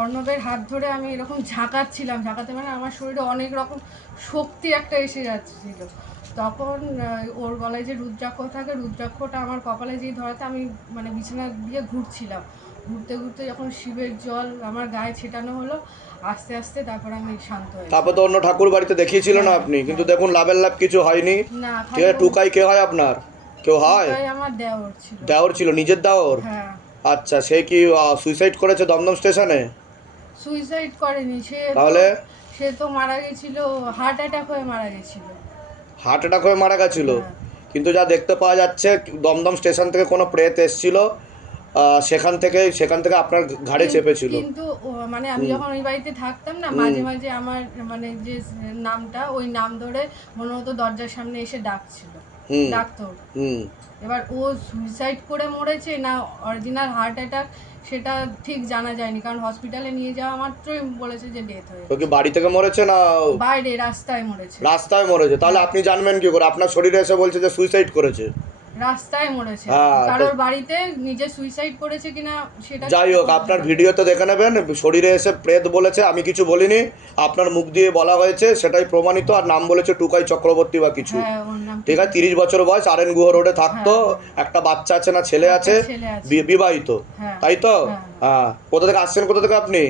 অর্ণবের হাত ধরে আমি এরকম ঝাঁকাচ্ছিলাম, ঝাঁকাতে মানে আমার শরীরে অনেক রকম শক্তি একটা এসে যাচ্ছিল। তখন ওর গলায় যে রুদ্রাক্ষ থাকে, রুদ্রাক্ষটা আমার কপালে যেই ধরাতে আমি মানে বিছানা দিয়ে ঘুরছিলাম, ঘুরতে ঘুরতে যখন শিবের জল আমার গায়ে ছেটানো হলো, আস্তে আস্তে তারপর আমি শান্ত হই। তারপর তো অন্য ঠাকুর বাড়িতে দেখিয়েছিল না আপনি, কিন্তু দেখুন লাভের লাভ কিছু হয়নি। না, ঠিক আছে, টুকাই কে হয় আপনার? কেউ হয়? ওটাই আমার দেওর ছিল। দেওর ছিল, নিজের দেওর? হ্যাঁ। আচ্ছা, সে কি সুইসাইড করেছে দমদম স্টেশনে? সুইসাইড করেনি, তাহলে? সে তো মারা গেছিল, হার্ট অ্যাটাক হয়ে মারা গেছিল। হার্ট অ্যাটাক হয়ে মারা গেছিল? হ্যাঁ। কিন্তু যা দেখতে পাওয়া যাচ্ছে দমদম স্টেশন থেকে কোনো প্রেত এসেছিল, সেখান থেকে আপনার ঘাড়ে চেপেছিল। কিন্তু মানে আমি যখন ওই বাড়িতে থাকতাম না, মাঝে মাঝে আমার মানে যে নামটা, ওই নাম ধরে মনে হতো দরজার সামনে এসে ডাকছিল, ডাকতো। এবার ও সুইসাইড করে মরেছে না অরিজিনাল হার্ট অ্যাটাক সেটা ঠিক জানা যায়নি, কারণ হসপিটালে নিয়ে যাওয়া মাত্রই বলেছে যে ডেথ হয়েছে। ও কি বাড়ি থেকে মরেছে না বাইরে রাস্তায় মরেছে? রাস্তায় মরেছে। তাহলে আপনি জানবেন কি করে? আপনার শরীরে এসে বলছে যে সুইসাইড করেছে। রাস্তায় মরেছে, হ্যাঁ, কারোর বাড়িতে নিজে সুইসাইড করেছে কিনা সেটা যাই হোক, আপনার ভিডিওতে দেখে নেবেন, শরীরে এসে প্রেত বলেছে, আমি কিছু বলিনি, আপনার মুখ দিয়ে বলা হয়েছে, সেটাই প্রমাণিত। আর নাম বলেছে টুকাই চক্রবর্তী বা কিছু। হ্যাঁ, ওর নাম ঠিক আছে, 30 বছর বয়স, আর এন গুহ রোডে থাকতো, একটা বাচ্চা আছে না ছেলে আছে, ছেলে আছে। বিবাহিত, হ্যাঁ। তাই তো? হ্যাঁ। হ্যাঁ। কোথা থেকে আসছেন, কোথা থেকে আপনি?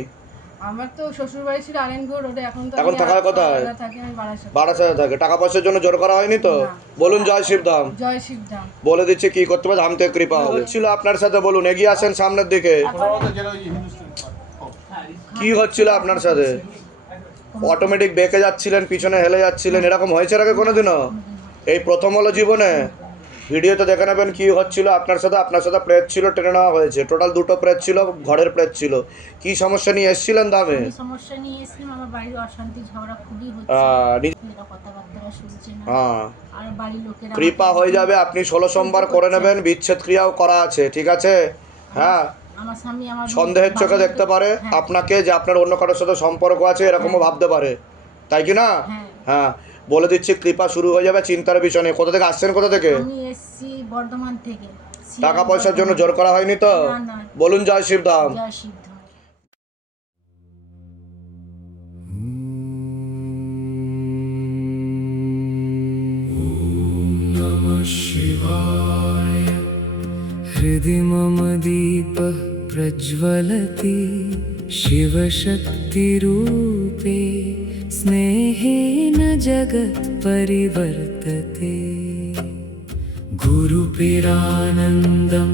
আমার তো শ্বশুর বাড়ি ছিল আরেনগো রোডে, এখন তো এখন আমি থাকার কোথায়? থাকি আমি বারাসাতে। বারাসাতে থাকে। টাকা পয়সার জন্য জোর করা হয়নি তো? না। বলুন জয় শিবধাম। জয় শিবধাম। বলে দিচ্ছে কি করতে হবে, ধাম থেকে কৃপা হবে। হচ্ছিল আপনার সাথে, বলুন, এগিয়ে আসেন সামনের দিকে। কি হচ্ছিল আপনার সাথে? অটোমেটিক বেঁকে যাচ্ছিলেন, পিছনে হেলে যাচ্ছিলেন, এরকম হয়েছে আগে কোনোদিনও? এই প্রথম হলো জীবনে? ভিডিওতে দেখে নেবেন কি হচ্ছিল আপনার সাথে। আপনার সাথে প্রেত ছিল, টেনে নেওয়া হয়েছে। টোটাল 2টো প্রেত ছিল, ঘরের প্রেত ছিল। কি সমস্যা নিয়ে এসেছিলেন দামে? আমি সমস্যা নিয়ে এসেছিলাম, আমার বাড়ির অশান্তি ঝগড়া খুবই হচ্ছে, মেয়েরা কথাবার্তা শুনছে না, আর বাড়ির লোকেরা কৃপা হয়ে যাবে। আপনি 16 সোমবার করে নেবেন, বিচ্ছেদ ক্রিয়াও করা আছে, ঠিক আছে? হ্যাঁ, আমার স্বামী আমার সন্দেহের চোখে দেখতে পারে হ্যাঁ। আপনাকে, যে আপনার অন্য কারোর সাথে সম্পর্ক আছে, এরকমও ভাবতে পারে, তাই কি না? হ্যাঁ। হ্যাঁ, বলে দিচ্ছি কৃপা শুরু হয়ে যাবে, চিন্তার বিষয় নেই। কোথা থেকে আসছেন, কোথা থেকে? আমি এসেছি বর্ধমান থেকে। টাকা পয়সার জন্য জোর করা হয়নি তো? না, না। বলুন জয় শিবধাম। জয় শিবধাম। हृदि मम दीपः प्रज्वलति शिवशक्तिरूपे स्नेहेन जगत् परिवर्तते गुरुपिरानन्दं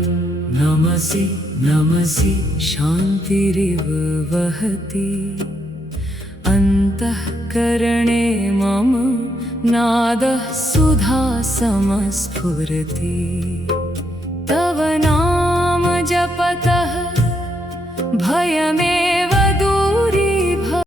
नमसि नमसि शान्तिरिव वहति अन्तःकरणे मम नादः सुधा समस्फुरति तव नाम जपतः भयमे